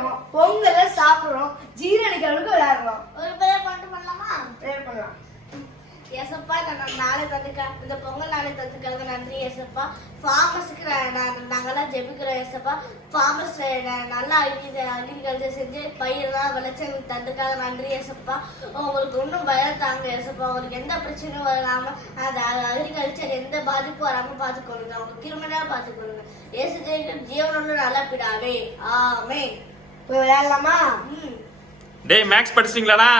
விளையாடுறோம், பொங்கலை சாப்பிடுறோம், ஜீரணிக்கிறவங்களுக்கு விளையாடுறோம். ஒரு பேர் மட்டும் பண்ணலாமா? ப்ரேயர் பண்ணலாம். ஏசப்பா நாளை தந்துக்க இந்த பொங்கல் நாளை தந்துக்கிறது நன்றி ஏசப்பா. ஃபார்மஸுக்கு நாங்கெல்லாம் ஜெபிக்கிறோம் ஏசப்பா. ஃபார்மஸ் நல்லா அக்ரிகல்ச்சர் செஞ்சு பயிரெல்லாம் விளைச்சல் தந்துக்காக நன்றி ஏசப்பா. உங்களுக்கு ஒன்றும் பயம் தாங்க ஏசப்பா. உங்களுக்கு எந்த பிரச்சனையும் வராம அந்த அக்ரிகல்ச்சர் எந்த பாதிப்பும் வராம பார்த்துக்கொள்ளுங்க. அவங்க கிருமியா பார்த்துக்கொள்ளுங்க. ஏசு ஜீவனோட நல்லா பிடாவே. ஆமென். போய் விளையாடலாமா? டேய் மேக்ஸ் படிச்சிட்டீங்களாடா?